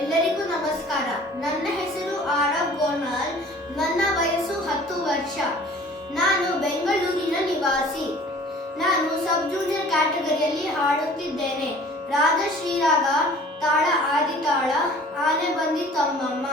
ಎಲ್ಲರಿಗೂ ನಮಸ್ಕಾರ. ನನ್ನ ಹೆಸರು ಆರವ್ ಗೋನಾಲ್. ನನ್ನ ವಯಸ್ಸು 10 ವರ್ಷ. ನಾನು ಬೆಂಗಳೂರಿನ ನಿವಾಸಿ. ನಾನು ಸಬ್ ಜೂನಿಯರ್ ಕ್ಯಾಟಗರಿಯಲ್ಲಿ ಹಾಡುತ್ತಿದ್ದೇನೆ. ರಾಗ ಶ್ರೀರಾಗ, ತಾಳ ಆದಿತಾಳ, ಆನೆ ಬಂದಿ ತಮ್ಮಮ್ಮ.